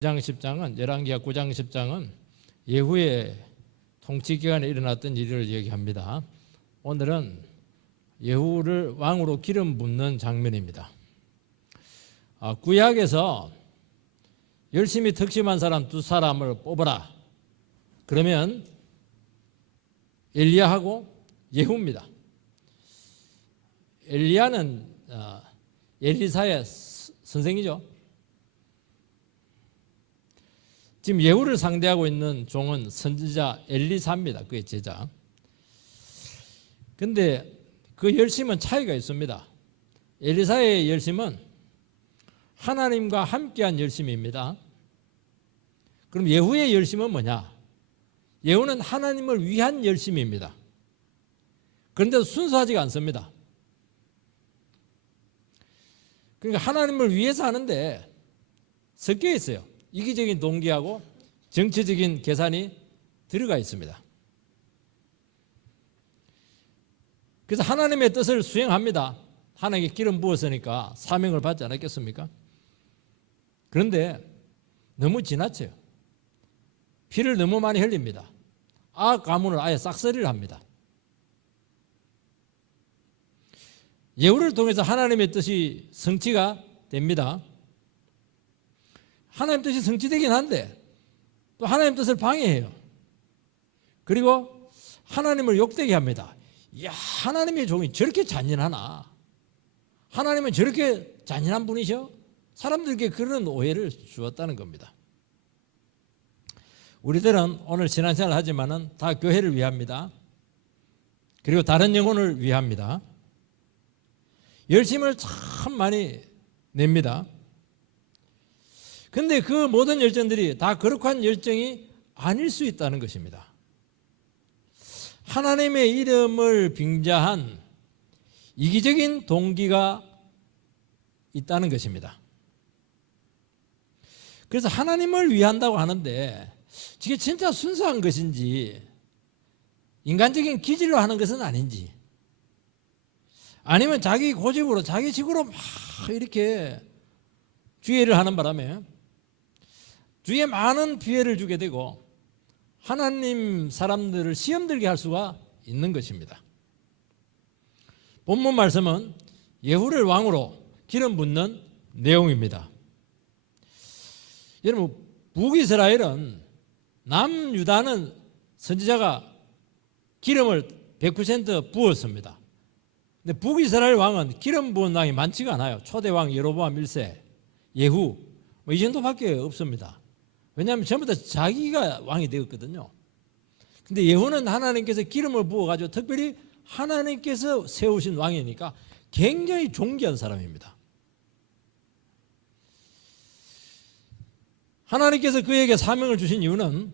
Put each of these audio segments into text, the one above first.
9장 10장은 열왕기하 9장 10장은 예후의 통치 기간에 일어났던 일을 얘기합니다. 오늘은 예후를 왕으로 기름 붓는 장면입니다. 구약에서 열심히 득심한 사람 두 사람을 뽑아라. 그러면 엘리야하고 예후입니다. 엘리야는 엘리사의 선생이죠. 지금 예후를 상대하고 있는 종은 선지자 엘리사입니다. 그의 제자. 그런데 그 열심은 차이가 있습니다. 엘리사의 열심은 하나님과 함께한 열심입니다. 그럼 예후의 열심은 뭐냐? 예후는 하나님을 위한 열심입니다. 그런데도 순수하지가 않습니다. 그러니까 하나님을 위해서 하는데 섞여 있어요. 이기적인 동기하고 정치적인 계산이 들어가 있습니다. 그래서 하나님의 뜻을 수행합니다. 하나님께 기름 부었으니까 사명을 받지 않았겠습니까? 그런데 너무 지나쳐요. 피를 너무 많이 흘립니다. 가문을 아예 싹쓸이를 합니다. 예후를 통해서 하나님의 뜻이 성취가 됩니다. 하나님 뜻이 성취되긴 한데 또 하나님 뜻을 방해해요. 그리고 하나님을 욕되게 합니다. 이야, 하나님의 종이 저렇게 잔인하나? 하나님은 저렇게 잔인한 분이셔? 사람들에게 그런 오해를 주었다는 겁니다. 우리들은 오늘 신앙생활을 하지만은 다 교회를 위합니다. 그리고 다른 영혼을 위합니다. 열심을 참 많이 냅니다. 그런데 그 모든 열정들이 다 거룩한 열정이 아닐 수 있다는 것입니다. 하나님의 이름을 빙자한 이기적인 동기가 있다는 것입니다. 그래서 하나님을 위한다고 하는데 이게 진짜 순수한 것인지 인간적인 기질로 하는 것은 아닌지 아니면 자기 고집으로 자기 식으로 막 이렇게 주의를 하는 바람에 주위에 많은 피해를 주게 되고 하나님 사람들을 시험 들게 할 수가 있는 것입니다. 본문 말씀은 예후를 왕으로 기름 붓는 내용입니다. 여러분, 북이스라엘은 남유다는 선지자가 기름을 100% 부었습니다. 근데 북이스라엘 왕은 기름 부은 왕이 많지가 않아요. 초대 왕 여로보암 1세, 예후 이 정도밖에 없습니다. 왜냐하면 전부 다 자기가 왕이 되었거든요. 근데 예후는 하나님께서 기름을 부어가지고 특별히 하나님께서 세우신 왕이니까 굉장히 존귀한 사람입니다. 하나님께서 그에게 사명을 주신 이유는,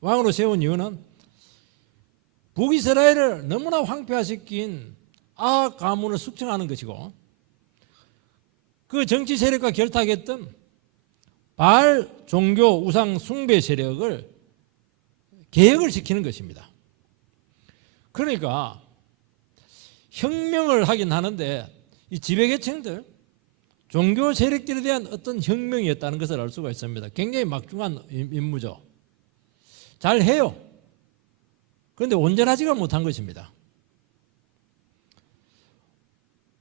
왕으로 세운 이유는 북이스라엘을 너무나 황폐화시킨 아합 가문을 숙청하는 것이고 그 정치 세력과 결탁했던 바알 종교 우상 숭배 세력을 개혁을 시키는 것입니다. 그러니까 혁명을 하긴 하는데 이 지배계층들 종교 세력들에 대한 어떤 혁명이었다는 것을 알 수가 있습니다. 굉장히 막중한 임무죠. 잘 해요. 그런데 온전하지가 못한 것입니다.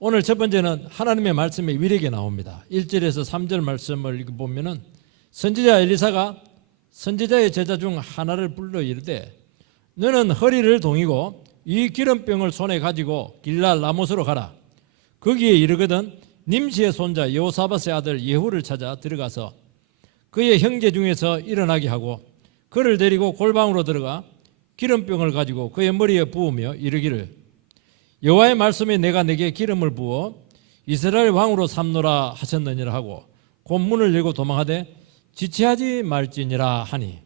오늘 첫 번째는 하나님의 말씀의 위력이 나옵니다. 1절에서 3절 말씀을 읽어보면 선지자 엘리사가 선지자의 제자 중 하나를 불러 이르되 너는 허리를 동이고 이 기름병을 손에 가지고 길랄 라못으로 가라. 거기에 이르거든 님시의 손자 여호사밧의 아들 예후를 찾아 들어가서 그의 형제 중에서 일어나게 하고 그를 데리고 골방으로 들어가 기름병을 가지고 그의 머리에 부으며 이르기를 여호와의 말씀에 내가 내게 기름을 부어 이스라엘 왕으로 삼노라 하셨느니라 하고 곧 문을 열고 도망하되 지체하지 말지니라 하니.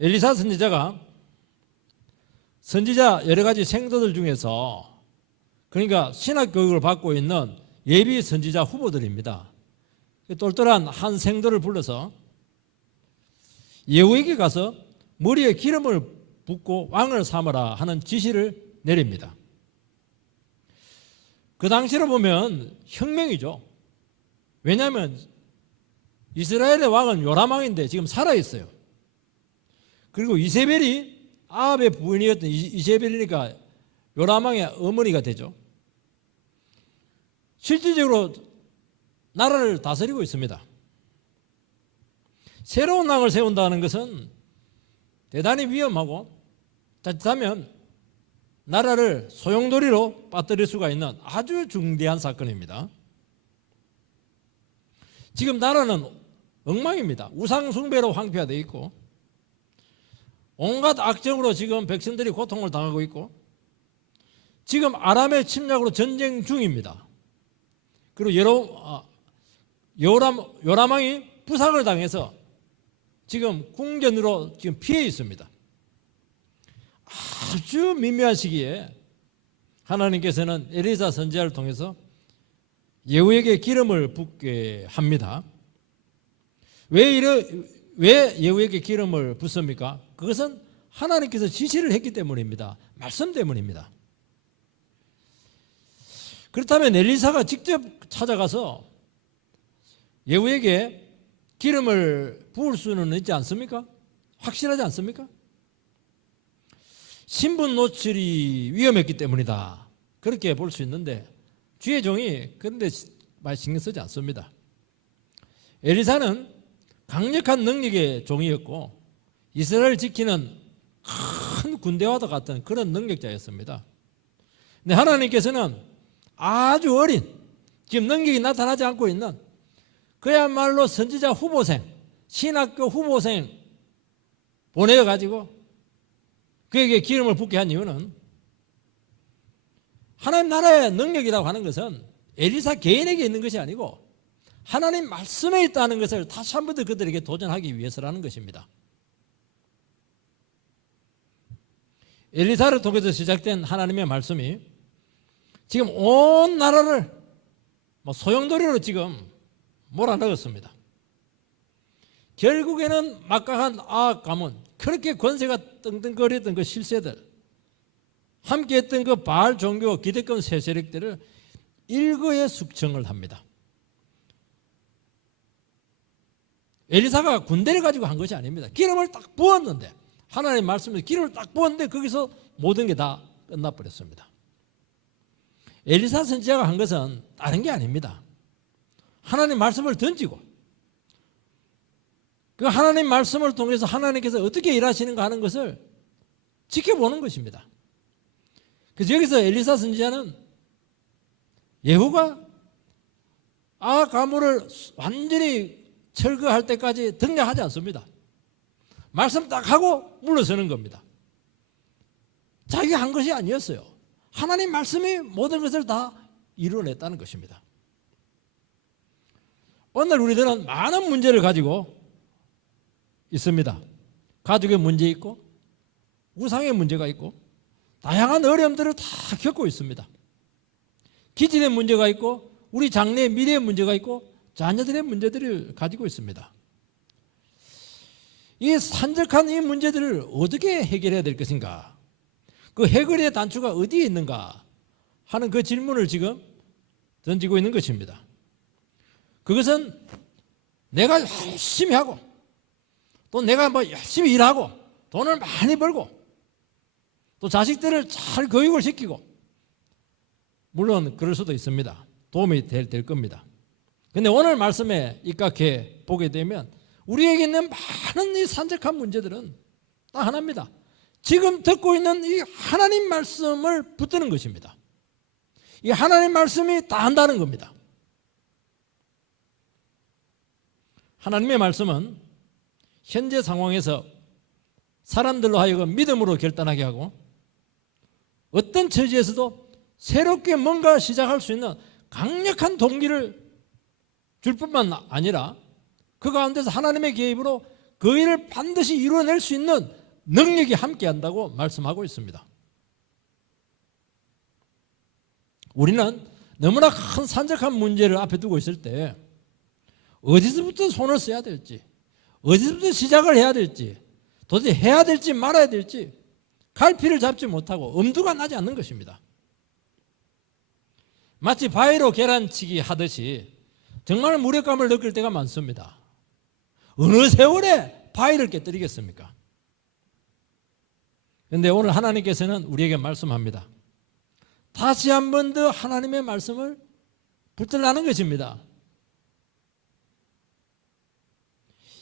엘리사 선지자가 선지자 여러 가지 생도들 중에서 그러니까 신학 교육을 받고 있는 예비 선지자 후보들입니다. 똘똘한 한 생도를 불러서 예후에게 가서 머리에 기름을 붓고 왕을 삼으라 하는 지시를 내립니다. 그 당시로 보면 혁명이죠. 왜냐하면 이스라엘의 왕은 요람 왕인데 지금 살아있어요. 그리고 이세벨이 아합의 부인이었던 이세벨이니까 요람 왕의 어머니가 되죠. 실질적으로 나라를 다스리고 있습니다. 새로운 왕을 세운다는 것은 대단히 위험하고 자칫하면 나라를 소용돌이로 빠뜨릴 수가 있는 아주 중대한 사건입니다. 지금 나라는 엉망입니다. 우상 숭배로 황폐화되어 있고 온갖 악정으로 지금 백성들이 고통을 당하고 있고 지금 아람의 침략으로 전쟁 중입니다. 그리고 요람 왕이 부상을 당해서 지금 궁전으로 지금 피해 있습니다. 아주 미묘한 시기에 하나님께서는 엘리사 선지자를 통해서 예후에게 기름을 붓게 합니다. 왜 예후에게 기름을 붓습니까? 그것은 하나님께서 지시를 했기 때문입니다. 말씀 때문입니다. 그렇다면 엘리사가 직접 찾아가서 예후에게 기름을 부을 수는 있지 않습니까? 확실하지 않습니까? 신분 노출이 위험했기 때문이다. 그렇게 볼 수 있는데 주의 종이 그런데 많이 신경 쓰지 않습니다. 엘리사는 강력한 능력의 종이었고 이스라엘을 지키는 큰 군대와도 같은 그런 능력자였습니다. 근데 하나님께서는 아주 어린 지금 능력이 나타나지 않고 있는 그야말로 선지자 후보생, 신학교 후보생 보내어가지고 그에게 기름을 붓게 한 이유는 하나님 나라의 능력이라고 하는 것은 엘리사 개인에게 있는 것이 아니고 하나님 말씀에 있다는 것을 다시 한 번 더 그들에게 도전하기 위해서라는 것입니다. 엘리사를 통해서 시작된 하나님의 말씀이 지금 온 나라를 소용돌이로 지금 몰아넣었습니다. 결국에는 막강한 아합 가문, 그렇게 권세가 떵떵거렸던 그 실세들, 함께했던 그 바알 종교 기득권 세 세력들을 일거에 숙청을 합니다. 엘리사가 군대를 가지고 한 것이 아닙니다. 기름을 딱 부었는데, 하나님의 말씀에 기름을 딱 부었는데 거기서 모든 게 다 끝나버렸습니다. 엘리사 선지자가 한 것은 다른 게 아닙니다. 하나님 말씀을 던지고 그 하나님 말씀을 통해서 하나님께서 어떻게 일하시는가 하는 것을 지켜보는 것입니다. 그래서 여기서 엘리사 선지자는 예후가 아합 가문을 완전히 철거할 때까지 등장하지 않습니다. 말씀 딱 하고 물러서는 겁니다. 자기가 한 것이 아니었어요. 하나님 말씀이 모든 것을 다 이루어냈다는 것입니다. 오늘 우리들은 많은 문제를 가지고 있습니다. 가족의 문제 있고 우상의 문제가 있고 다양한 어려움들을 다 겪고 있습니다. 기질의 문제가 있고 우리 장래의 미래의 문제가 있고 자녀들의 문제들을 가지고 있습니다. 이 산적한 이 문제들을 어떻게 해결해야 될 것인가? 그 해결의 단초가 어디에 있는가 하는 그 질문을 지금 던지고 있는 것입니다. 그것은 내가 열심히 하고 또 내가 열심히 일하고 돈을 많이 벌고 또 자식들을 잘 교육을 시키고 물론 그럴 수도 있습니다. 도움이 될 겁니다. 그런데 오늘 말씀에 입각해 보게 되면 우리에게 있는 많은 이 산적한 문제들은 딱 하나입니다. 지금 듣고 있는 이 하나님 말씀을 붙드는 것입니다. 이 하나님 말씀이 다 한다는 겁니다. 하나님의 말씀은 현재 상황에서 사람들로 하여금 믿음으로 결단하게 하고 어떤 처지에서도 새롭게 뭔가 시작할 수 있는 강력한 동기를 줄 뿐만 아니라 그 가운데서 하나님의 개입으로 그 일을 반드시 이루어낼 수 있는 능력이 함께한다고 말씀하고 있습니다. 우리는 너무나 큰 산적한 문제를 앞에 두고 있을 때 어디서부터 손을 써야 될지 어디서부터 시작을 해야 될지 도대체 해야 될지 말아야 될지 갈피를 잡지 못하고 엄두가 나지 않는 것입니다. 마치 바위로 계란치기 하듯이 정말 무력감을 느낄 때가 많습니다. 어느 세월에 바위를 깨뜨리겠습니까? 그런데 오늘 하나님께서는 우리에게 말씀합니다. 다시 한 번 더 하나님의 말씀을 붙들라는 것입니다.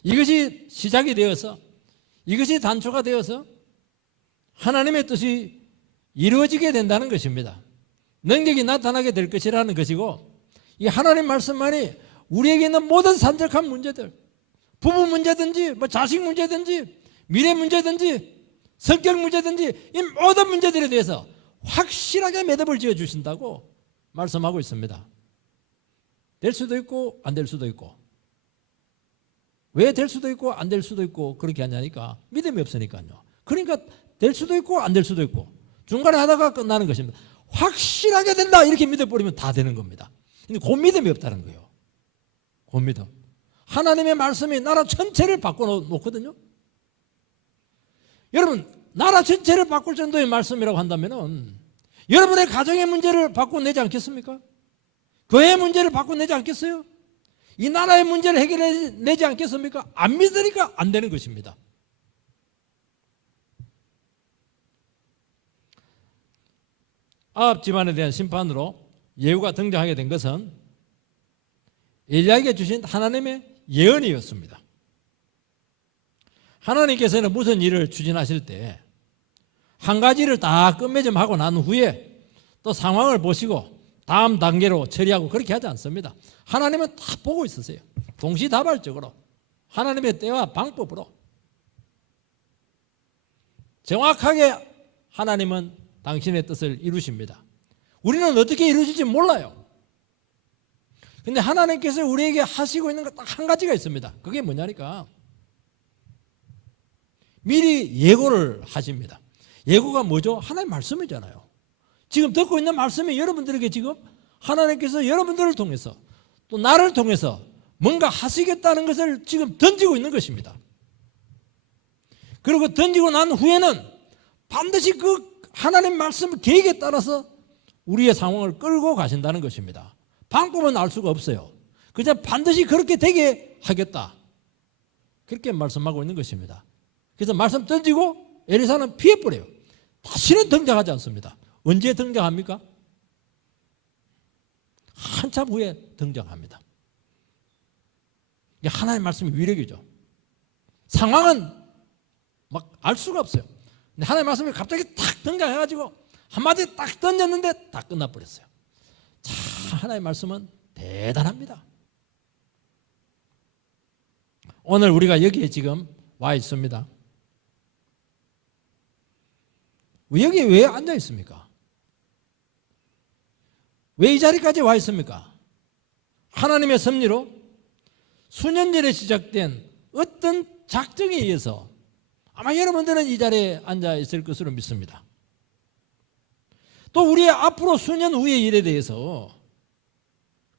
이것이 시작이 되어서, 이것이 단초가 되어서 하나님의 뜻이 이루어지게 된다는 것입니다. 능력이 나타나게 될 것이라는 것이고, 이 하나님 말씀만이 우리에게 있는 모든 산적한 문제들, 부부 문제든지 자식 문제든지 미래 문제든지 성격 문제든지 이 모든 문제들에 대해서 확실하게 매듭을 지어 주신다고 말씀하고 있습니다. 될 수도 있고 안 될 수도 있고, 왜 될 수도 있고 안 될 수도 있고 그렇게 하냐니까 믿음이 없으니까요. 그러니까 될 수도 있고 안 될 수도 있고 중간에 하다가 끝나는 것입니다. 확실하게 된다 이렇게 믿어버리면 다 되는 겁니다. 근데 그 믿음이 없다는 거예요. 그 믿음. 하나님의 말씀이 나라 전체를 바꿔놓거든요. 여러분, 나라 전체를 바꿀 정도의 말씀이라고 한다면 여러분의 가정의 문제를 바꿔내지 않겠습니까? 교회의 문제를 바꿔내지 않겠어요? 이 나라의 문제를 해결해내지 않겠습니까? 안 믿으니까 안 되는 것입니다. 아합 집안에 대한 심판으로 예후가 등장하게 된 것은 엘리야에게 주신 하나님의 예언이었습니다. 하나님께서는 무슨 일을 추진하실 때 한 가지를 다 끝맺음하고 난 후에 또 상황을 보시고 다음 단계로 처리하고 그렇게 하지 않습니다. 하나님은 다 보고 있으세요. 동시다발적으로 하나님의 때와 방법으로 정확하게 하나님은 당신의 뜻을 이루십니다. 우리는 어떻게 이루어질지 몰라요. 근데 하나님께서 우리에게 하시고 있는 것 딱 한 가지가 있습니다. 그게 뭐냐니까 미리 예고를 하십니다. 예고가 뭐죠? 하나님 말씀이잖아요. 지금 듣고 있는 말씀이 여러분들에게 지금 하나님께서 여러분들을 통해서 또 나를 통해서 뭔가 하시겠다는 것을 지금 던지고 있는 것입니다. 그리고 던지고 난 후에는 반드시 그 하나님 말씀 계획에 따라서 우리의 상황을 끌고 가신다는 것입니다. 방법은 알 수가 없어요. 그냥 반드시 그렇게 되게 하겠다. 그렇게 말씀하고 있는 것입니다. 그래서 말씀 던지고 엘리사는 피해버려요. 다시는 등장하지 않습니다. 언제 등장합니까? 한참 후에 등장합니다. 이게 하나님의 말씀의 위력이죠. 상황은 막 알 수가 없어요. 근데 하나님의 말씀이 갑자기 탁 등장해가지고 한마디 딱 던졌는데 다 끝나버렸어요. 자, 하나님의 말씀은 대단합니다. 오늘 우리가 여기에 지금 와 있습니다. 여기 왜 앉아 있습니까? 왜 이 자리까지 와 있습니까? 하나님의 섭리로 수년 전에 시작된 어떤 작정에 의해서 아마 여러분들은 이 자리에 앉아 있을 것으로 믿습니다. 또 우리의 앞으로 수년 후의 일에 대해서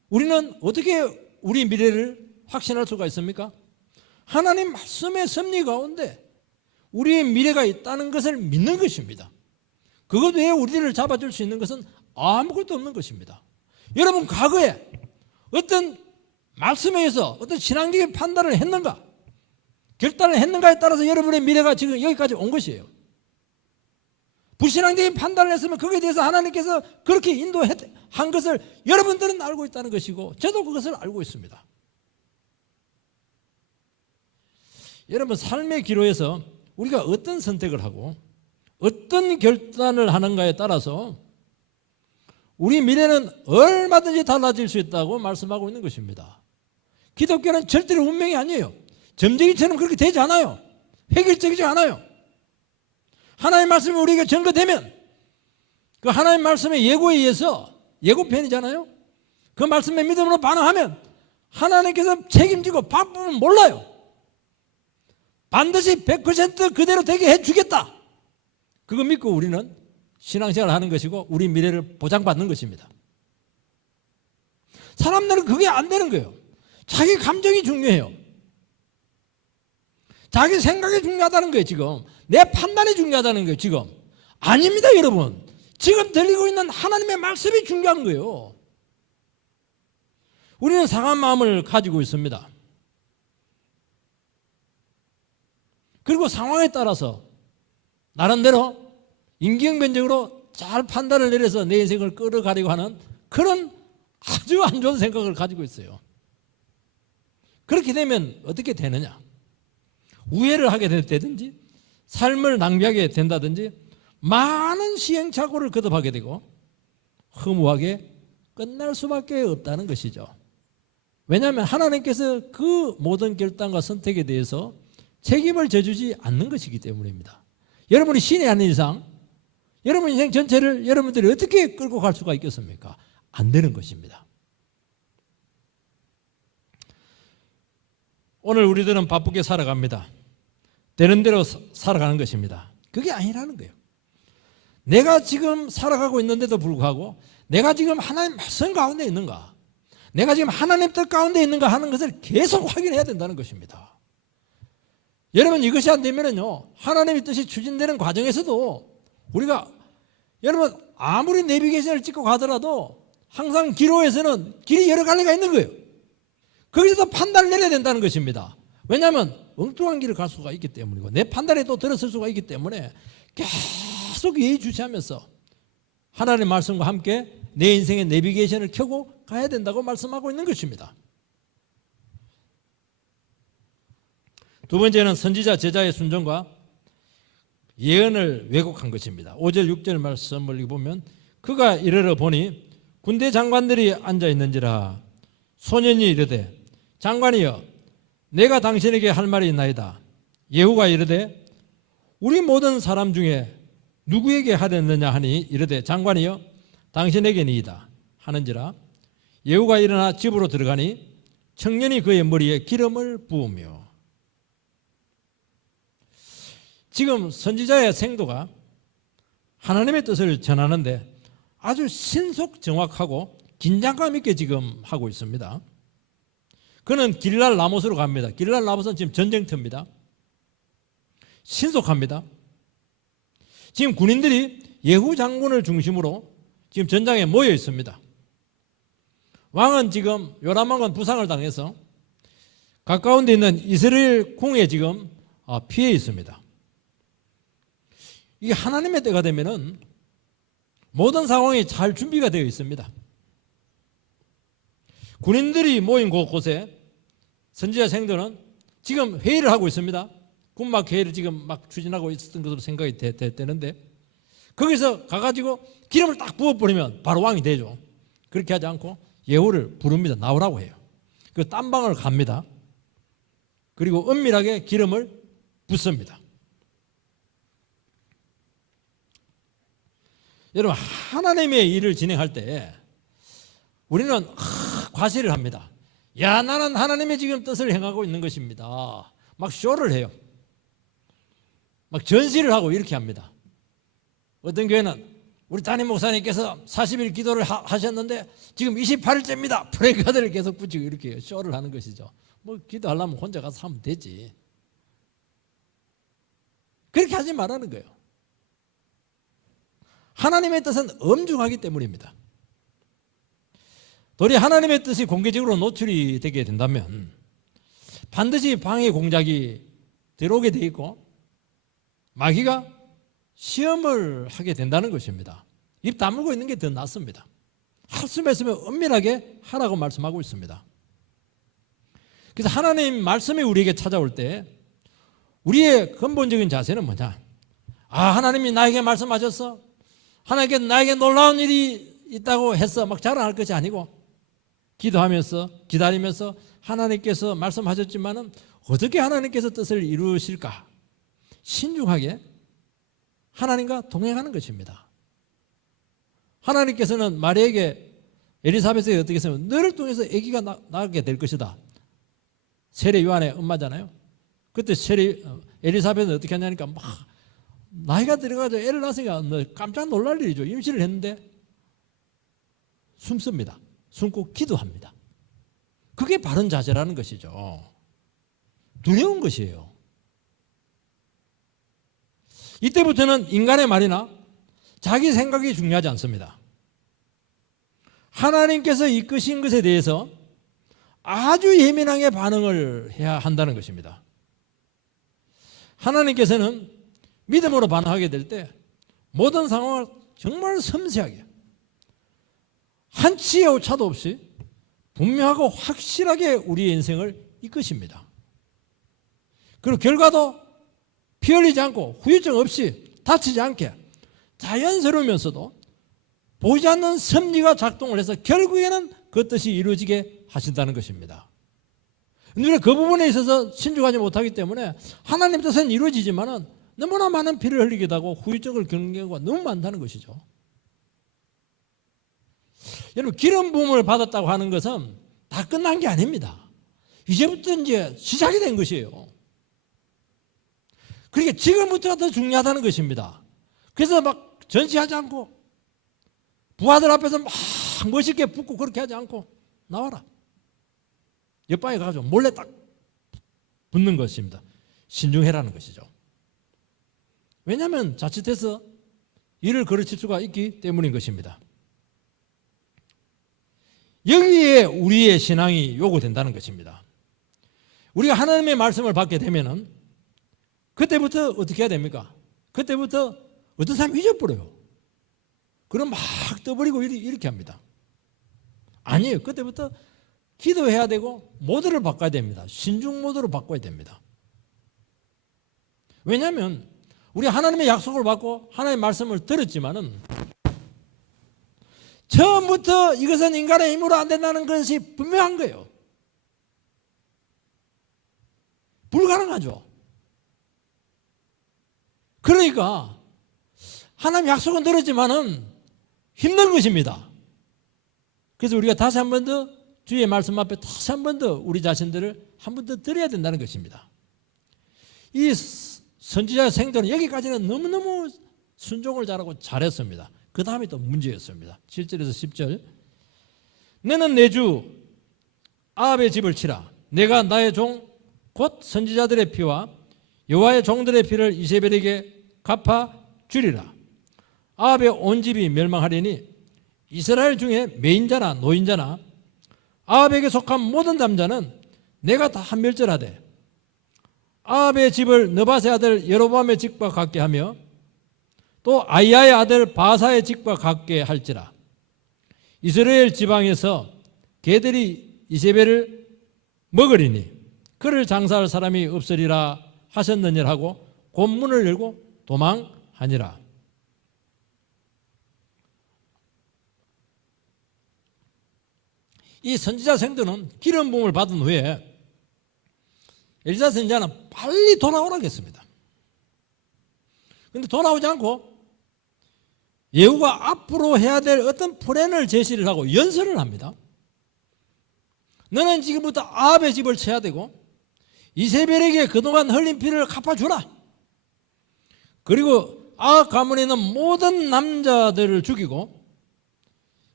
우리는 어떻게 우리 미래를 확신할 수가 있습니까? 하나님 말씀의 섭리 가운데 우리의 미래가 있다는 것을 믿는 것입니다. 그것 외에 우리를 잡아줄 수 있는 것은 아무것도 없는 것입니다. 여러분 과거에 어떤 말씀에 의해서 어떤 신앙적인 판단을 했는가, 결단을 했는가에 따라서 여러분의 미래가 지금 여기까지 온 것이에요. 불신앙적인 판단을 했으면 거기에 대해서 하나님께서 그렇게 인도한 것을 여러분들은 알고 있다는 것이고 저도 그것을 알고 있습니다. 여러분 삶의 기로에서 우리가 어떤 선택을 하고 어떤 결단을 하는가에 따라서 우리 미래는 얼마든지 달라질 수 있다고 말씀하고 있는 것입니다. 기독교는 절대로 운명이 아니에요. 점쟁이처럼 그렇게 되지 않아요. 획일적이지 않아요. 하나님의 말씀이 우리에게 전거되면 그 하나님의 말씀의 예고에 의해서 예고편이잖아요. 그 말씀의 믿음으로 반응하면 하나님께서 책임지고 방법은 몰라요. 반드시 100% 그대로 되게 해주겠다. 그거 믿고 우리는 신앙생활을 하는 것이고 우리 미래를 보장받는 것입니다. 사람들은 그게 안 되는 거예요. 자기 감정이 중요해요. 자기 생각이 중요하다는 거예요. 지금 내 판단이 중요하다는 거예요. 지금 아닙니다. 여러분 지금 들리고 있는 하나님의 말씀이 중요한 거예요. 우리는 상한 마음을 가지고 있습니다. 그리고 상황에 따라서 나름대로 임기응변적으로 잘 판단을 내려서 내 인생을 끌어가려고 하는 그런 아주 안 좋은 생각을 가지고 있어요. 그렇게 되면 어떻게 되느냐? 우회를 하게 되든지 삶을 낭비하게 된다든지 많은 시행착오를 거듭하게 되고 허무하게 끝날 수밖에 없다는 것이죠. 왜냐하면 하나님께서 그 모든 결단과 선택에 대해서 책임을 져주지 않는 것이기 때문입니다. 여러분이 신이 아닌 이상 여러분 인생 전체를 여러분들이 어떻게 끌고 갈 수가 있겠습니까? 안 되는 것입니다. 오늘 우리들은 바쁘게 살아갑니다. 되는 대로 살아가는 것입니다. 그게 아니라는 거예요. 내가 지금 살아가고 있는데도 불구하고 내가 지금 하나님 말씀 가운데 있는가, 내가 지금 하나님 뜻 가운데 있는가 하는 것을 계속 확인해야 된다는 것입니다. 여러분, 이것이 안 되면은요, 하나님의 뜻이 추진되는 과정에서도 우리가, 여러분, 아무리 내비게이션을 찍고 가더라도 항상 기로에서는 길이 여러 갈래가 있는 거예요. 거기서도 판단을 내려야 된다는 것입니다. 왜냐하면 엉뚱한 길을 갈 수가 있기 때문이고 내 판단에 또 들어설 수가 있기 때문에 계속 예의주시하면서 하나님의 말씀과 함께 내 인생의 내비게이션을 켜고 가야 된다고 말씀하고 있는 것입니다. 두 번째는 선지자 제자의 순종과 예언을 왜곡한 것입니다. 5절 6절 말씀을 보면 그가 이르러 보니 군대 장관들이 앉아 있는지라 소년이 이르되 장관이여 내가 당신에게 할 말이 있나이다. 예후가 이르되 우리 모든 사람 중에 누구에게 하랬느냐 하니 이르되 장관이여 당신에게니이다 하는지라. 예후가 일어나 집으로 들어가니 청년이 그의 머리에 기름을 부으며. 지금 선지자의 생도가 하나님의 뜻을 전하는데 아주 신속 정확하고 긴장감 있게 지금 하고 있습니다. 그는 길랄 라못으로 갑니다. 길랄 라못은 지금 전쟁터입니다. 신속합니다. 지금 군인들이 예후 장군을 중심으로 지금 전장에 모여 있습니다. 왕은 지금 요람 왕은 부상을 당해서 가까운 데 있는 이스라엘 궁에 지금 피해 있습니다. 이게 하나님의 때가 되면은 모든 상황이 잘 준비가 되어 있습니다. 군인들이 모인 곳곳에 선지자 생도는 지금 회의를 하고 있습니다. 군막 회의를 지금 막 추진하고 있었던 것으로 생각이 되는데 거기서 가가지고 기름을 딱 부어버리면 바로 왕이 되죠. 그렇게 하지 않고 예후를 부릅니다. 나오라고 해요. 그 딴방을 갑니다. 그리고 은밀하게 기름을 붓습니다. 여러분, 하나님의 일을 진행할 때 우리는 과시를 합니다. 야, 나는 하나님의 지금 뜻을 행하고 있는 것입니다. 막 쇼를 해요. 막 전시를 하고 이렇게 합니다. 어떤 교회는 우리 담임 목사님께서 40일 기도를 하셨는데 지금 28일째입니다. 프레이카드를 계속 붙이고 이렇게 쇼를 하는 것이죠. 뭐 기도하려면 혼자 가서 하면 되지. 그렇게 하지 말라는 거예요. 하나님의 뜻은 엄중하기 때문입니다. 도리 하나님의 뜻이 공개적으로 노출이 되게 된다면 반드시 방해 공작이 들어오게 돼 있고 마귀가 시험을 하게 된다는 것입니다. 입 다물고 있는 게 더 낫습니다. 할 수만 있으면 은밀하게 하라고 말씀하고 있습니다. 그래서 하나님 말씀이 우리에게 찾아올 때 우리의 근본적인 자세는 뭐냐? 하나님이 나에게 말씀하셨어. 하나님께 나에게 놀라운 일이 있다고 했어. 막 자랑할 것이 아니고 기도하면서 기다리면서 하나님께서 말씀하셨지만은 어떻게 하나님께서 뜻을 이루실까? 신중하게 하나님과 동행하는 것입니다. 하나님께서는 마리아에게 엘리사벳에게 어떻게 했으면 너를 통해서 아기가 나게 될 것이다. 세례 요한의 엄마잖아요. 그때 엘리사벳은 어떻게 하냐니까 막 나이가 들어가서 애를 낳았으니까 깜짝 놀랄 일이죠. 임신을 했는데 숨습니다. 숨고 기도합니다. 그게 바른 자세라는 것이죠. 두려운 것이에요. 이때부터는 인간의 말이나 자기 생각이 중요하지 않습니다. 하나님께서 이끄신 것에 대해서 아주 예민하게 반응을 해야 한다는 것입니다. 하나님께서는 믿음으로 반응하게 될 때 모든 상황을 정말 섬세하게 한치의 오차도 없이 분명하고 확실하게 우리의 인생을 이끄십니다. 그리고 결과도 피 흘리지 않고 후유증 없이 다치지 않게 자연스러우면서도 보이지 않는 섭리가 작동을 해서 결국에는 그 뜻이 이루어지게 하신다는 것입니다. 우리가 그 부분에 있어서 신중하지 못하기 때문에 하나님 뜻은 이루어지지만은 너무나 많은 피를 흘리기도 하고 후유증을 겪는 경우가 너무 많다는 것이죠. 여러분, 기름 부음을 받았다고 하는 것은 다 끝난 게 아닙니다. 이제부터 이제 시작이 된 것이에요. 그러니까 지금부터가 더 중요하다는 것입니다. 그래서 막 전시하지 않고 부하들 앞에서 막 멋있게 붙고 그렇게 하지 않고 나와라. 옆방에 가가지고 몰래 딱 붙는 것입니다. 신중해라는 것이죠. 왜냐하면 자칫해서 일을 거르칠 수가 있기 때문인 것입니다. 여기에 우리의 신앙이 요구된다는 것입니다. 우리가 하나님의 말씀을 받게 되면은 그때부터 어떻게 해야 됩니까? 그때부터 어떤 사람이 잊어버려요. 그럼 막 떠버리고 이렇게 합니다. 아니에요. 그때부터 기도해야 되고 모드를 바꿔야 됩니다. 신중 모드로 바꿔야 됩니다. 왜냐하면 우리 하나님의 약속을 받고 하나님의 말씀을 들었지만은 처음부터 이것은 인간의 힘으로 안 된다는 것이 분명한 거예요. 불가능하죠. 그러니까 하나님 약속은 들었지만은 힘든 것입니다. 그래서 우리가 다시 한 번 더 주의 말씀 앞에 다시 한 번 더 우리 자신들을 한 번 더 드려야 된다는 것입니다. 이 선지자 생도는 여기까지는 너무너무 순종을 잘하고 잘했습니다. 그 다음에 또 문제였습니다. 7절에서 10절. 너는 내 주 아합의 집을 치라. 내가 나의 종 곧 선지자들의 피와 여호와의 종들의 피를 이세벨에게 갚아 주리라. 아합의 온 집이 멸망하리니 이스라엘 중에 매인자나 노인자나 아합에게 속한 모든 남자는 내가 다 멸절하되 아합의 집을 느밧의 아들 여로보암의 집과 같게 하며 또 아이야의 아들 바사의 집과 같게 할지라. 이스라엘 지방에서 개들이 이세벨을 먹으리니 그를 장사할 사람이 없으리라 하셨느니라 하고 곧 문을 열고 도망하니라. 이 선지자 생도는 기름 부음을 받은 후에 엘리사 선지자는 빨리 돌아오라고 했습니다. 그런데 돌아오지 않고 예후가 앞으로 해야 될 어떤 플랜을 제시를 하고 연설을 합니다. 너는 지금부터 아합의 집을 쳐야 되고 이세벨에게 그동안 흘린 피를 갚아주라. 그리고 아합 가문에 있는 모든 남자들을 죽이고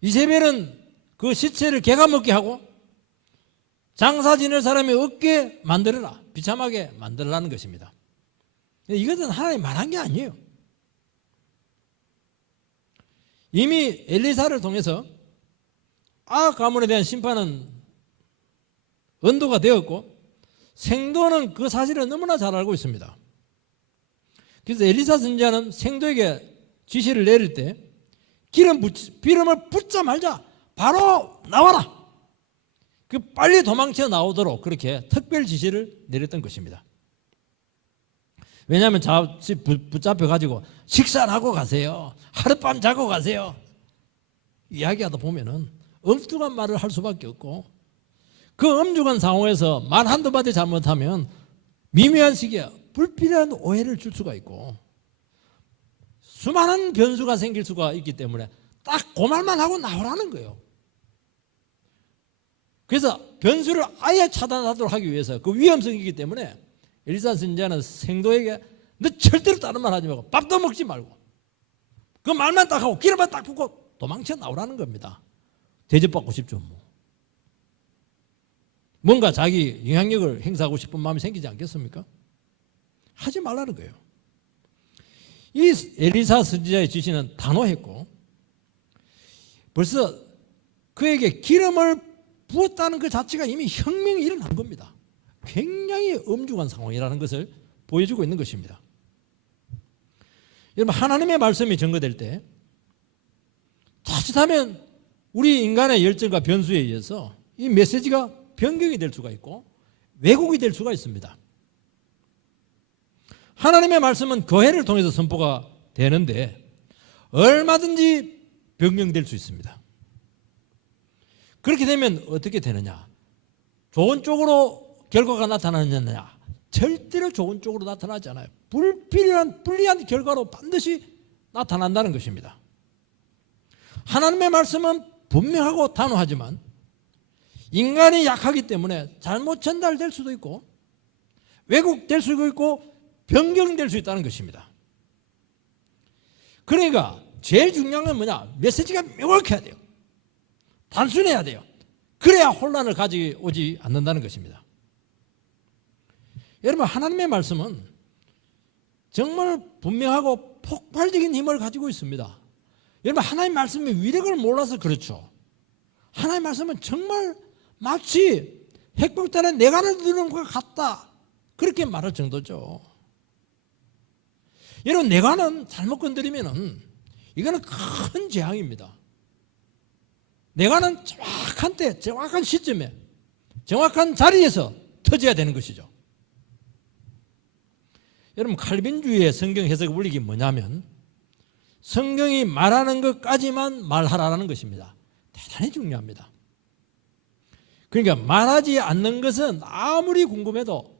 이세벨은 그 시체를 개가 먹게 하고 장사 지낼 사람이 없게 만들어라. 비참하게 만들라는 것입니다. 이것은 하나님이 말한 게 아니에요. 이미 엘리사를 통해서 아합 가문에 대한 심판은 언도가 되었고 생도는 그 사실을 너무나 잘 알고 있습니다. 그래서 엘리사 선지자는 생도에게 지시를 내릴 때 기름을 붓자 말자 바로 나와라. 그 빨리 도망쳐 나오도록 그렇게 특별 지시를 내렸던 것입니다. 왜냐하면 붙잡혀가지고 식사를 하고 가세요. 하룻밤 자고 가세요. 이야기하다 보면은 엉뚱한 말을 할 수밖에 없고 그 엄중한 상황에서 말 한두 마디 잘못하면 미묘한 시기에 불필요한 오해를 줄 수가 있고 수많은 변수가 생길 수가 있기 때문에 딱 그 말만 하고 나오라는 거예요. 그래서 변수를 아예 차단하도록 하기 위해서 그 위험성이기 때문에 엘리사 선지자는 생도에게 너 절대로 다른 말 하지 말고 밥도 먹지 말고 그 말만 딱 하고 기름만 딱 붓고 도망쳐 나오라는 겁니다. 대접받고 싶죠. 뭔가 자기 영향력을 행사하고 싶은 마음이 생기지 않겠습니까? 하지 말라는 거예요. 이 엘리사 선지자의 지시는 단호했고 벌써 그에게 기름을 부었다는 그 자체가 이미 혁명이 일어난 겁니다. 굉장히 엄중한 상황이라는 것을 보여주고 있는 것입니다. 여러분, 하나님의 말씀이 증거될 때 자칫하면 우리 인간의 열정과 변수에 의해서 이 메시지가 변경이 될 수가 있고 왜곡이 될 수가 있습니다. 하나님의 말씀은 교회를 통해서 선포가 되는데 얼마든지 변경될 수 있습니다. 그렇게 되면 어떻게 되느냐? 좋은 쪽으로 결과가 나타나느냐? 절대로 좋은 쪽으로 나타나지 않아요. 불리한 결과로 반드시 나타난다는 것입니다. 하나님의 말씀은 분명하고 단호하지만 인간이 약하기 때문에 잘못 전달될 수도 있고 왜곡될 수도 있고 변경될 수 있다는 것입니다. 그러니까 제일 중요한 건 뭐냐? 메시지가 명확해야 돼요. 단순해야 돼요. 그래야 혼란을 가져오지 않는다는 것입니다. 여러분, 하나님의 말씀은 정말 분명하고 폭발적인 힘을 가지고 있습니다. 여러분, 하나님의 말씀의 위력을 몰라서 그렇죠. 하나님의 말씀은 정말 마치 핵폭탄에 내관을 두는 것 같다, 그렇게 말할 정도죠. 여러분, 내관은 잘못 건드리면은 이거는 큰 재앙입니다. 내관은 정확한 때, 정확한 시점에, 정확한 자리에서 터져야 되는 것이죠. 여러분, 칼빈주의의 성경 해석 원칙이 뭐냐면 성경이 말하는 것까지만 말하라는 것입니다. 대단히 중요합니다. 그러니까 말하지 않는 것은 아무리 궁금해도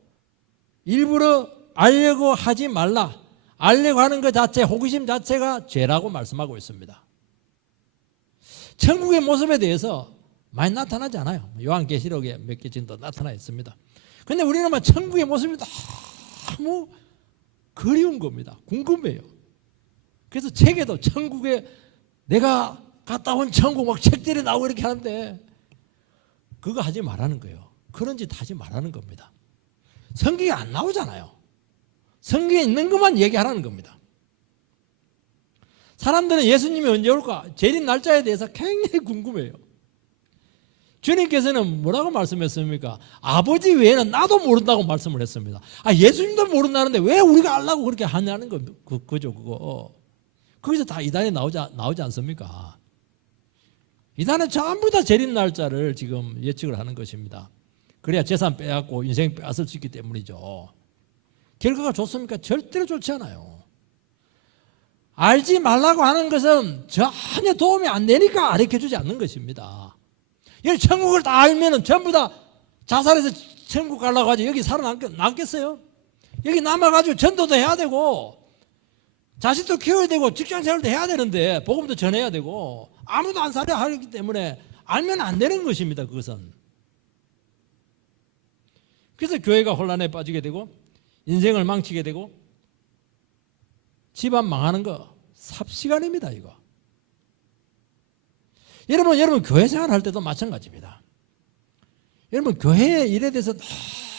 일부러 알려고 하지 말라. 알려고 하는 것 자체, 호기심 자체가 죄라고 말씀하고 있습니다. 천국의 모습에 대해서 많이 나타나지 않아요. 요한계시록에 몇 개 정도 나타나 있습니다. 그런데 우리는 천국의 모습이 너무 그리운 겁니다. 궁금해요. 그래서 책에도 천국에 내가 갔다 온 천국 막 책들이 나오고 이렇게 하는데 그거 하지 말라는 거예요. 그런 짓 하지 말라는 겁니다. 성경에 안 나오잖아요. 성경에 있는 것만 얘기하라는 겁니다. 사람들은 예수님이 언제 올까? 재림 날짜에 대해서 굉장히 궁금해요. 주님께서는 뭐라고 말씀했습니까? 아버지 외에는 나도 모른다고 말씀을 했습니다. 예수님도 모른다는데 왜 우리가 알라고 그렇게 하냐는 거죠, 그거. 거기서 다 이단이 나오지 않습니까? 이단은 전부 다 재림 날짜를 지금 예측을 하는 것입니다. 그래야 재산 빼앗고 인생 빼앗을 수 있기 때문이죠. 결과가 좋습니까? 절대로 좋지 않아요. 알지 말라고 하는 것은 전혀 도움이 안 되니까 가르쳐주지 않는 것입니다. 여기 천국을 다 알면은 전부 다 자살해서 천국 가려고 하지 여기 살아남겠어요? 여기 남아가지고 전도도 해야 되고 자식도 키워야 되고 직장생활도 해야 되는데 복음도 전해야 되고 아무도 안 살려 하기 때문에 알면 안 되는 것입니다. 그것은. 그래서 교회가 혼란에 빠지게 되고 인생을 망치게 되고 집안 망하는 거 삽시간입니다. 이거. 여러분 교회 생활할 때도 마찬가지입니다. 여러분 교회의 일에 대해서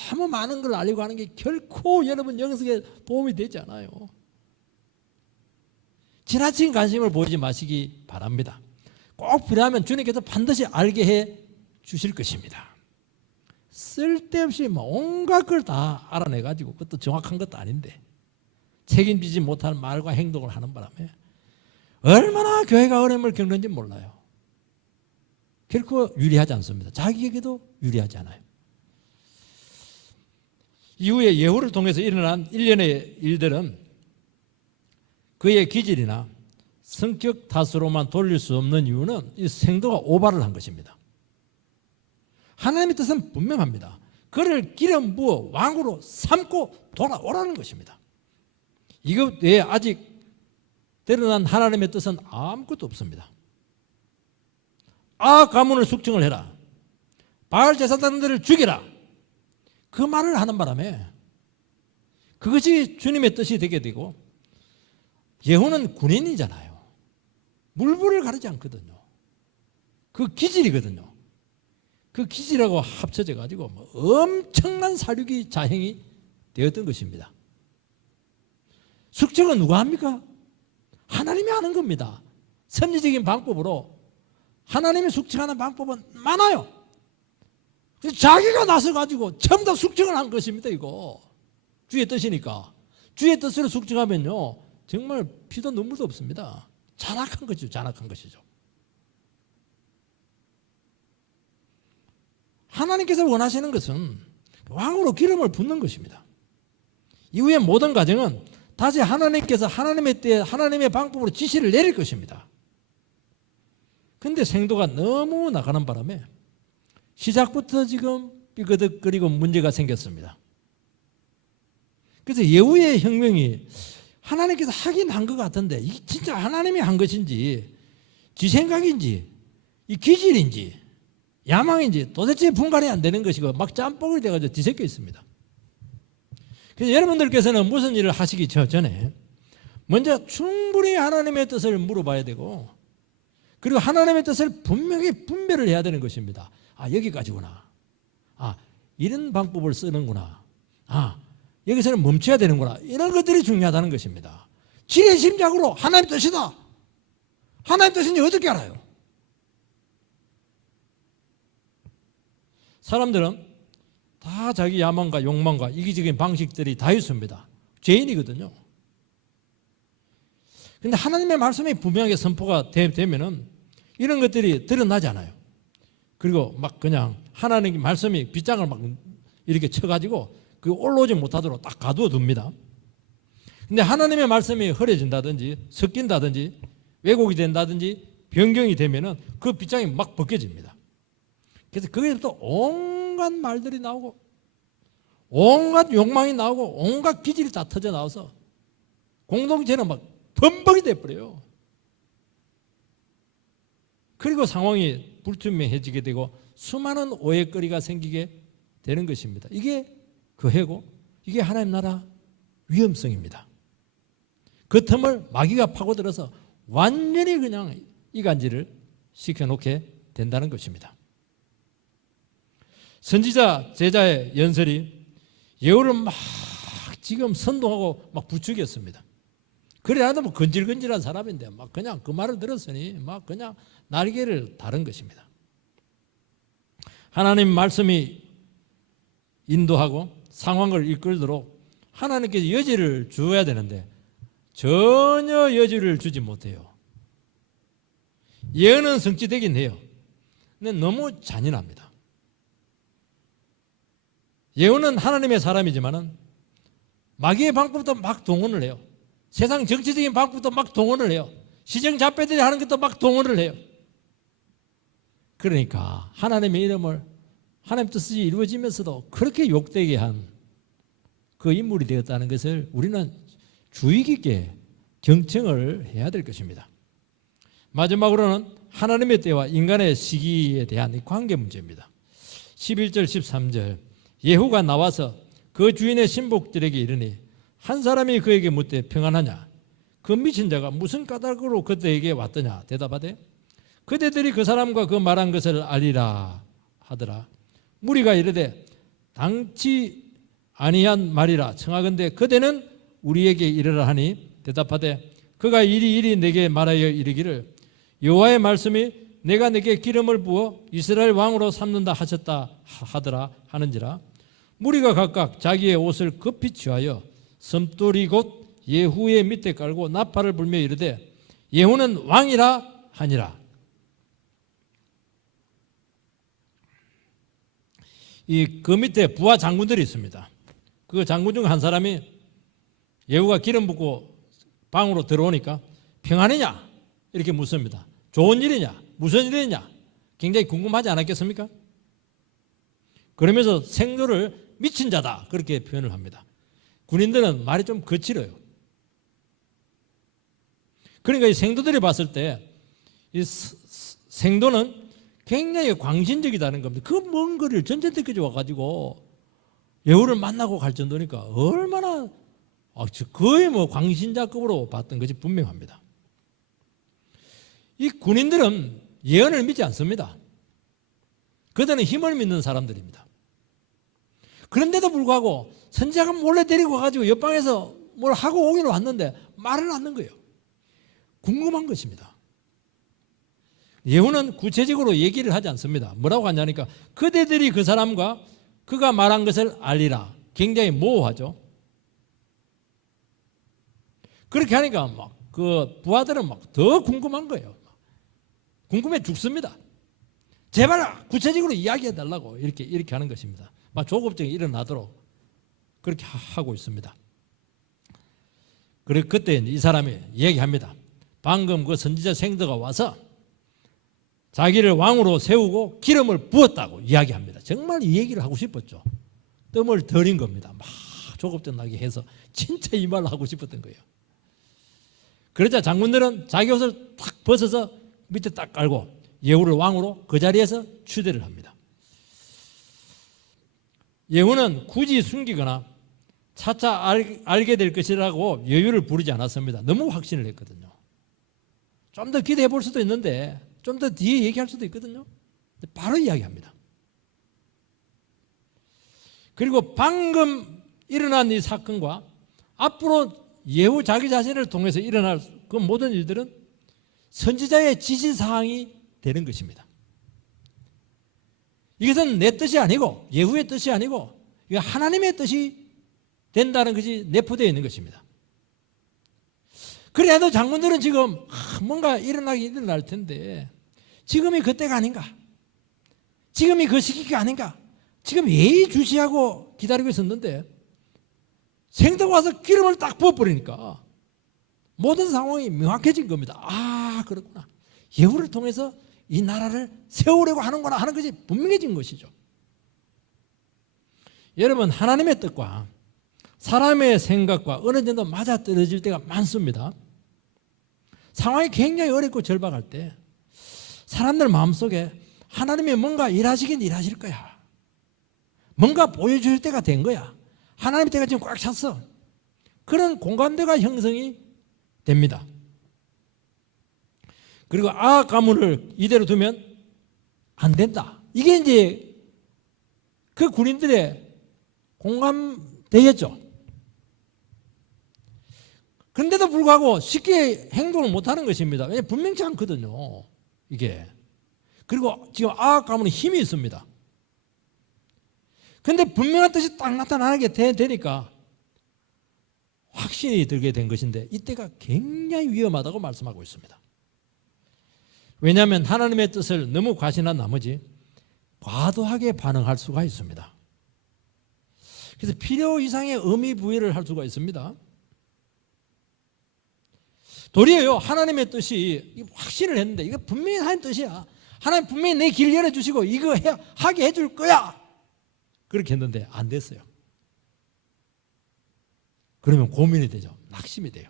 너무 많은 걸 알려고 하는 게 결코 여러분 영성에 도움이 되지 않아요. 지나친 관심을 보이지 마시기 바랍니다. 꼭 필요하면 주님께서 반드시 알게 해 주실 것입니다. 쓸데없이 온갖 걸 다 알아내가지고 그것도 정확한 것도 아닌데 책임지지 못할 말과 행동을 하는 바람에 얼마나 교회가 어려움을 겪는지 몰라요. 결코 유리하지 않습니다. 자기에게도 유리하지 않아요. 이후에 예후를 통해서 일어난 일련의 일들은 그의 기질이나 성격 탓으로만 돌릴 수 없는 이유는 이 생도가 오바를 한 것입니다. 하나님의 뜻은 분명합니다. 그를 기름 부어 왕으로 삼고 돌아오라는 것입니다. 이것 외에 아직 드러난 하나님의 뜻은 아무것도 없습니다. 가문을 숙청을 해라. 바알 제사장들을 죽여라. 그 말을 하는 바람에 그것이 주님의 뜻이 되게 되고 예후는 군인이잖아요. 물불을 가리지 않거든요. 그 기질이거든요. 그 기질하고 합쳐져 가지고 엄청난 사륙이 자행이 되었던 것입니다. 숙청은 누가 합니까? 하나님이 하는 겁니다. 선지적인 방법으로 하나님이 숙청하는 방법은 많아요. 자기가 나서가지고 전부 다 숙청을 한 것입니다. 이거 주의 뜻이니까. 주의 뜻을 숙지하면요, 정말 피도 눈물도 없습니다. 잔악한 것이죠. 잔악한 것이죠. 하나님께서 원하시는 것은 왕으로 기름을 붓는 것입니다. 이후에 모든 가정은 다시 하나님께서 하나님의 때에 하나님의 방법으로 지시를 내릴 것입니다. 그런데 생도가 너무 나가는 바람에 시작부터 지금 삐그덕거리고 문제가 생겼습니다. 그래서 예후의 혁명이 하나님께서 하긴 한 것 같은데 이게 진짜 하나님이 한 것인지 지 생각인지 이 기질인지 야망인지 도대체 분간이 안 되는 것이고 막 짬뽕이 돼가지고 뒤섞여 있습니다. 그래서 여러분들께서는 무슨 일을 하시기 전에 먼저 충분히 하나님의 뜻을 물어봐야 되고, 그리고 하나님의 뜻을 분명히 분별을 해야 되는 것입니다. 아, 여기까지구나. 아, 이런 방법을 쓰는구나. 아, 여기서는 멈춰야 되는구나. 이런 것들이 중요하다는 것입니다. 지레심작으로 하나님 뜻이다. 하나님 뜻인지 어떻게 알아요? 사람들은 다 자기 야망과 욕망과 이기적인 방식들이 다 있습니다. 죄인이거든요. 그런데 하나님의 말씀이 분명하게 선포가 되면은 이런 것들이 드러나지 않아요. 그리고 막 그냥 하나님의 말씀이 빗장을 막 이렇게 쳐가지고 그 올라오지 못하도록 딱 가두어 둡니다. 근데 하나님의 말씀이 흐려진다든지 섞인다든지 왜곡이 된다든지 변경이 되면은 그 빗장이 막 벗겨집니다. 그래서 거기서부터 온갖 말들이 나오고 온갖 욕망이 나오고 온갖 기질이 다 터져 나와서 공동체는 막 범벅이 돼버려요. 그리고 상황이 불투명해지게 되고 수많은 오해거리가 생기게 되는 것입니다. 이게 그 해고 이게 하나님 나라 위험성입니다. 그 틈을 마귀가 파고들어서 완전히 그냥 이간질을 시켜놓게 된다는 것입니다. 선지자 제자의 연설이 예후를 막 지금 선동하고 막 부추겼습니다. 그래 나도 뭐 건질건질한 사람인데 막 그냥 그 말을 들었으니 막 그냥 날개를 다른 것입니다. 하나님 말씀이 인도하고 상황을 이끌도록 하나님께서 여지를 주어야 되는데 전혀 여지를 주지 못해요. 예언은 성취되긴 해요. 근데 너무 잔인합니다. 예언은 하나님의 사람이지만은 마귀의 방법도 막 동원을 해요. 세상 정치적인 방법도 막 동원을 해요. 시정잡배들이 하는 것도 막 동원을 해요. 그러니까 하나님의 이름을 하나님 뜻이 이루어지면서도 그렇게 욕되게 한 그 인물이 되었다는 것을 우리는 주의 깊게 경청을 해야 될 것입니다. 마지막으로는 하나님의 때와 인간의 시기에 대한 관계 문제입니다. 11절 13절 예후가 나와서 그 주인의 신복들에게 이르니 한 사람이 그에게 묻되 평안하냐? 그 미친 자가 무슨 까닭으로 그들에게 왔더냐? 대답하되 그대들이 그 사람과 그 말한 것을 알리라 하더라. 무리가 이르되 당치 아니한 말이라 청하건대 그대는 우리에게 이르라 하니 대답하되 그가 이리 내게 말하여 이르기를 여호와의 말씀이 내가 내게 기름을 부어 이스라엘 왕으로 삼는다 하셨다 하더라 하는지라. 무리가 각각 자기의 옷을 급히 취하여 섬돌이 곧 예후의 밑에 깔고 나팔을 불며 이르되 예후는 왕이라 하니라. 그 밑에 부하 장군들이 있습니다. 그 장군 중 한 사람이 예후가 기름 붓고 방으로 들어오니까 평안이냐? 이렇게 묻습니다. 좋은 일이냐? 무슨 일이냐? 굉장히 궁금하지 않았겠습니까? 그러면서 생도를 미친 자다 그렇게 표현을 합니다. 군인들은 말이 좀 거칠어요. 그러니까 이 생도들이 봤을 때 이 생도는 굉장히 광신적이다는 겁니다. 그 먼 거리를 전쟁터까지 와가지고 예후를 만나고 갈 정도니까 얼마나 거의 뭐 광신자급으로 봤던 것이 분명합니다. 이 군인들은 예언을 믿지 않습니다. 그들은 힘을 믿는 사람들입니다. 그런데도 불구하고 선지자가 몰래 데리고 와가지고 옆방에서 뭘 하고 오기는 왔는데 말을 않는 거예요. 궁금한 것입니다. 예후는 구체적으로 얘기를 하지 않습니다. 뭐라고 하냐니까 그대들이 그 사람과 그가 말한 것을 알리라. 굉장히 모호하죠. 그렇게 하니까 막 그 부하들은 막 더 궁금한 거예요. 궁금해 죽습니다. 제발 구체적으로 이야기해 달라고 이렇게 하는 것입니다. 막 조급증이 일어나도록 그렇게 하고 있습니다. 그리고 그때 이 사람이 얘기합니다. 방금 그 선지자 생도가 와서 자기를 왕으로 세우고 기름을 부었다고 이야기합니다. 정말 이 얘기를 하고 싶었죠. 뜸을 들인 겁니다. 막 조급증 나게 해서 진짜 이 말을 하고 싶었던 거예요. 그러자 장군들은 자기 옷을 탁 벗어서 밑에 딱 깔고 예후를 왕으로 그 자리에서 추대를 합니다. 예후는 굳이 숨기거나 차차 알게 될 것이라고 여유를 부리지 않았습니다. 너무 확신을 했거든요. 좀 더 기대해 볼 수도 있는데 좀 더 뒤에 얘기할 수도 있거든요. 바로 이야기합니다. 그리고 방금 일어난 이 사건과 앞으로 예후 자기 자신을 통해서 일어날 그 모든 일들은 선지자의 지시사항이 되는 것입니다. 이것은 내 뜻이 아니고 예후의 뜻이 아니고 이거 하나님의 뜻이 된다는 것이 내포되어 있는 것입니다. 그래도 장군들은 지금 뭔가 일어날 텐데 지금이 그때가 아닌가, 지금이 그 시기가 아닌가, 지금 예의주시하고 기다리고 있었는데 생도가 와서 기름을 딱 부어버리니까 모든 상황이 명확해진 겁니다. 아, 그렇구나. 예후를 통해서 이 나라를 세우려고 하는구나 하는 것이 분명해진 것이죠. 여러분, 하나님의 뜻과 사람의 생각과 어느 정도 맞아떨어질 때가 많습니다. 상황이 굉장히 어렵고 절박할 때 사람들 마음속에 하나님이 뭔가 일하시긴 일하실 거야. 뭔가 보여줄 때가 된 거야. 하나님의 때가 지금 꽉 찼어. 그런 공감대가 형성이 됩니다. 그리고 아 가문을 이대로 두면 안 된다. 이게 이제 그 군인들의 공감대였죠. 그런데도 불구하고 쉽게 행동을 못하는 것입니다. 왜냐하면 분명치 않거든요. 이게. 그리고 지금 아 가문은 힘이 있습니다. 그런데 분명한 뜻이 딱 나타나게 되니까 확신이 들게 된 것인데 이때가 굉장히 위험하다고 말씀하고 있습니다. 왜냐하면 하나님의 뜻을 너무 과신한 나머지 과도하게 반응할 수가 있습니다. 그래서 필요 이상의 의미 부여를 할 수가 있습니다. 도리어요, 하나님의 뜻이 확신을 했는데 이거 분명히 하나님 뜻이야. 하나님 분명히 내 길 열어주시고 이거 하게 해줄 거야. 그렇게 했는데 안 됐어요. 그러면 고민이 되죠. 낙심이 돼요.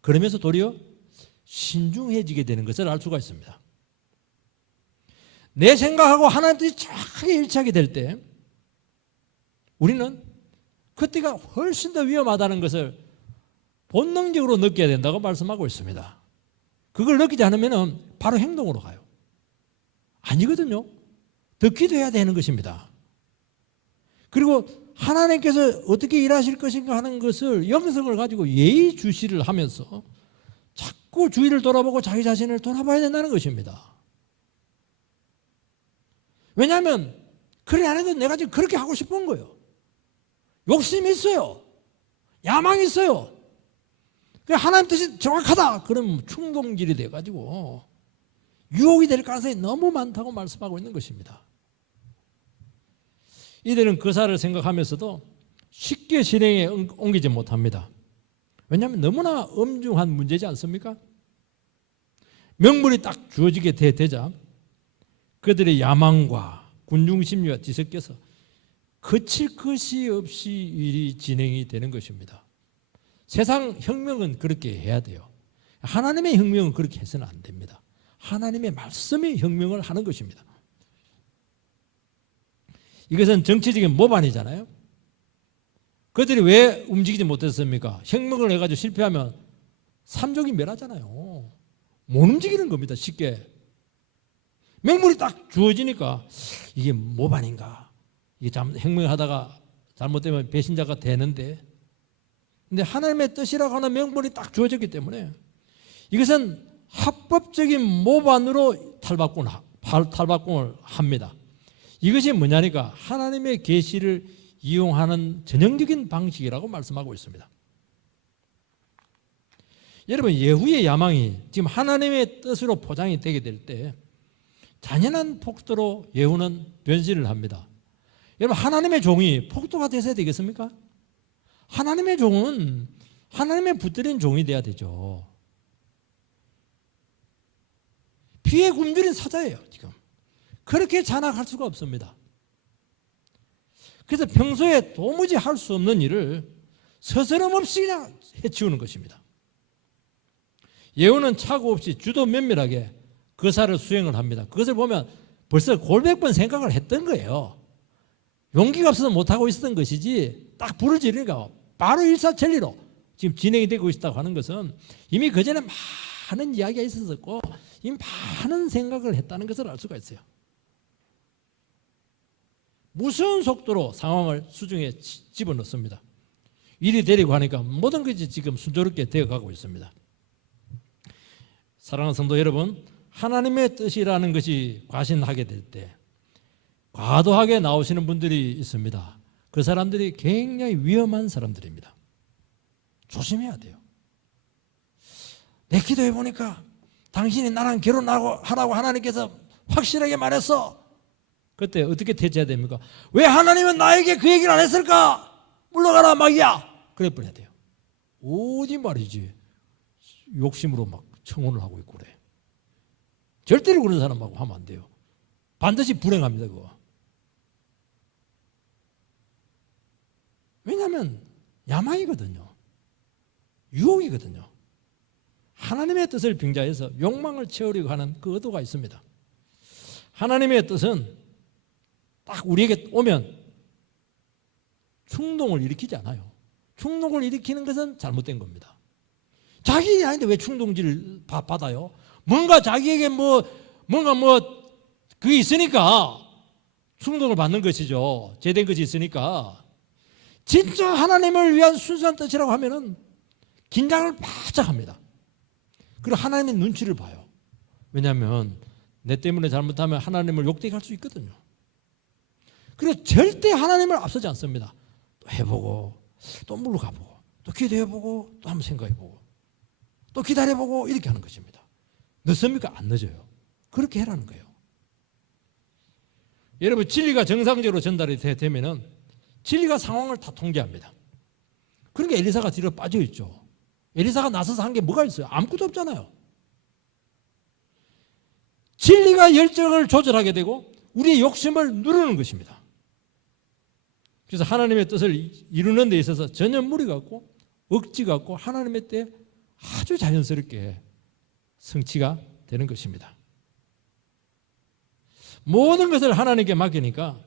그러면서 도리어 신중해지게 되는 것을 알 수가 있습니다. 내 생각하고 하나님 뜻이 정확하게 일치하게 될 때 우리는 그때가 훨씬 더 위험하다는 것을 본능적으로 느껴야 된다고 말씀하고 있습니다. 그걸 느끼지 않으면 바로 행동으로 가요. 아니거든요. 더 기도해야 되는 것입니다. 그리고 하나님께서 어떻게 일하실 것인가 하는 것을 영성을 가지고 예의주시를 하면서 자꾸 주위를 돌아보고 자기 자신을 돌아봐야 된다는 것입니다. 왜냐하면 그래 안 해도 내가 지금 그렇게 하고 싶은 거예요. 욕심이 있어요. 야망이 있어요. 하나님 뜻이 정확하다. 그러면 충동질이 돼가지고 유혹이 될 가능성이 너무 많다고 말씀하고 있는 것입니다. 이들은 그 사를 생각하면서도 쉽게 실행에 옮기지 못합니다. 왜냐하면 너무나 엄중한 문제지 않습니까? 명분이 딱 주어지게 되자 그들의 야망과 군중심리가 뒤섞여서 그칠 것이 없이 일이 진행이 되는 것입니다. 세상 혁명은 그렇게 해야 돼요. 하나님의 혁명은 그렇게 해서는 안 됩니다. 하나님의 말씀의 혁명을 하는 것입니다. 이것은 정치적인 모반이잖아요. 그들이 왜 움직이지 못했습니까? 혁명을 해가지고 실패하면 삼족이 멸하잖아요. 못 움직이는 겁니다. 쉽게. 명분이 딱 주어지니까 이게 모반인가? 이게 혁명을 하다가 잘못되면 배신자가 되는데, 근데 하나님의 뜻이라고 하는 명분이 딱 주어졌기 때문에 이것은 합법적인 모반으로 탈바꿈을 합니다. 이것이 뭐냐니까 하나님의 계시를 이용하는 전형적인 방식이라고 말씀하고 있습니다. 여러분, 예후의 야망이 지금 하나님의 뜻으로 포장이 되게 될 때 잔인한 폭도로 예후는 변신을 합니다. 여러분, 하나님의 종이 폭도가 되셔야 되겠습니까? 하나님의 종은 하나님의 붙들린 종이 돼야 되죠. 피에 굶주린 사자예요, 지금. 그렇게 잔악할 수가 없습니다. 그래서 평소에 도무지 할 수 없는 일을 서스럼 없이 그냥 해치우는 것입니다. 예후는 착오 없이 주도 면밀하게 거사를 수행을 합니다. 그것을 보면 벌써 골백 번 생각을 했던 거예요. 용기가 없어서 못하고 있었던 것이지, 딱 불을 지르니까 바로 일사천리로 지금 진행이 되고 있다고 하는 것은 이미 그전에 많은 이야기가 있었고 이미 많은 생각을 했다는 것을 알 수가 있어요. 무서운 속도로 상황을 수중에 집어넣습니다. 일이 되려고 하니까 모든 것이 지금 순조롭게 되어가고 있습니다. 사랑하는 성도 여러분, 하나님의 뜻이라는 것이 과신하게 될 때 과도하게 나오시는 분들이 있습니다. 그 사람들이 굉장히 위험한 사람들입니다. 조심해야 돼요. 내 기도해 보니까 당신이 나랑 결혼하라고 하나님께서 확실하게 말했어. 그때 어떻게 대처해야 됩니까? 왜 하나님은 나에게 그 얘기를 안 했을까? 물러가라 마귀야. 그래 버려야 돼요. 어디 말이지 욕심으로 막 청혼을 하고 있고 그래. 절대로 그런 사람하고 하면 안 돼요. 반드시 불행합니다. 그거. 왜냐하면 야망이거든요. 유혹이거든요. 하나님의 뜻을 빙자해서 욕망을 채우려고 하는 그 의도가 있습니다. 하나님의 뜻은 딱 우리에게 오면 충동을 일으키지 않아요. 충동을 일으키는 것은 잘못된 겁니다. 자기 일이 아닌데 왜 충동질을 받아요? 뭔가 자기에게 그게 있으니까 충동을 받는 것이죠. 제된 것이 있으니까. 진짜 하나님을 위한 순수한 뜻이라고 하면은 긴장을 바짝 합니다. 그리고 하나님의 눈치를 봐요. 왜냐하면 내 때문에 잘못하면 하나님을 욕되게 할 수 있거든요. 그리고 절대 하나님을 앞서지 않습니다. 또 해보고 또 물러가보고 또 기도해보고 또 한번 생각해보고 또 기다려보고 이렇게 하는 것입니다. 늦습니까? 안 늦어요. 그렇게 해라는 거예요. 여러분, 진리가 정상적으로 전달이 되면은 진리가 상황을 다 통제합니다. 그러니까 엘리사가 뒤로 빠져있죠. 엘리사가 나서서 한 게 뭐가 있어요? 아무것도 없잖아요. 진리가 열정을 조절하게 되고 우리의 욕심을 누르는 것입니다. 그래서 하나님의 뜻을 이루는 데 있어서 전혀 무리가 없고 억지가 없고 하나님의 때에 아주 자연스럽게 성취가 되는 것입니다. 모든 것을 하나님께 맡기니까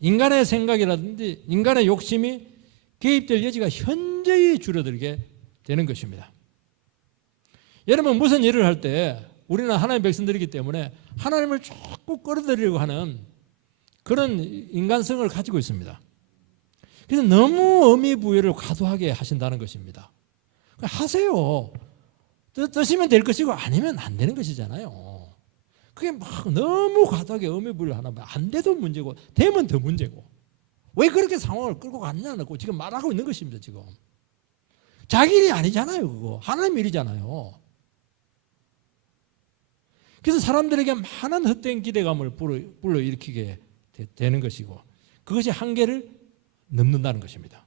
인간의 생각이라든지 인간의 욕심이 개입될 여지가 현저히 줄어들게 되는 것입니다. 여러분, 무슨 일을 할 때 우리는 하나님의 백성들이기 때문에 하나님을 자꾸 끌어들이려고 하는 그런 인간성을 가지고 있습니다. 그래서 너무 의미부여를 과도하게 하신다는 것입니다. 하세요. 뜨시면 될 것이고 아니면 안 되는 것이잖아요. 그게 막 너무 과도하게 의미부여를 하나 봐. 안 돼도 문제고 되면 더 문제고. 왜 그렇게 상황을 끌고 갔냐고 지금 말하고 있는 것입니다. 지금 자기 일이 아니잖아요. 그거 하나님 일이잖아요. 그래서 사람들에게 많은 헛된 기대감을 불러일으키게 되는 것이고 그것이 한계를 넘는다는 것입니다.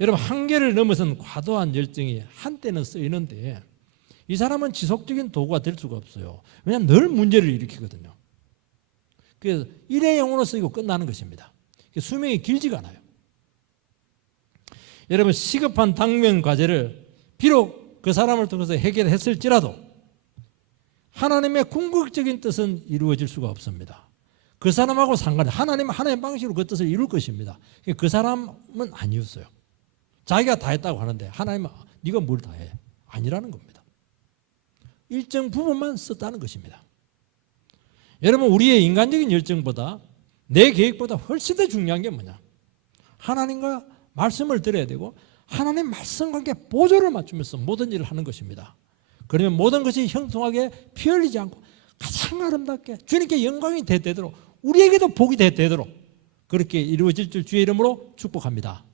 여러분, 한계를 넘어선 과도한 열정이 한때는 쓰이는데 이 사람은 지속적인 도구가 될 수가 없어요. 왜냐하면 늘 문제를 일으키거든요. 그래서 일회용으로 쓰이고 끝나는 것입니다. 수명이 길지가 않아요. 여러분, 시급한 당면 과제를 비록 그 사람을 통해서 해결했을지라도 하나님의 궁극적인 뜻은 이루어질 수가 없습니다. 그 사람하고 상관이 하나님은 하나님의 방식으로 그 뜻을 이룰 것입니다. 그 사람은 아니었어요. 자기가 다 했다고 하는데 하나님은 네가 뭘 다 해? 아니라는 겁니다. 일정 부분만 썼다는 것입니다. 여러분, 우리의 인간적인 열정보다 내 계획보다 훨씬 더 중요한 게 뭐냐? 하나님과 말씀을 들어야 되고 하나님 말씀과 함께 보조를 맞추면서 모든 일을 하는 것입니다. 그러면 모든 것이 형통하게 피 흘리지 않고 가장 아름답게 주님께 영광이 되도록 우리에게도 복이 되도록 그렇게 이루어질 줄 주의 이름으로 축복합니다.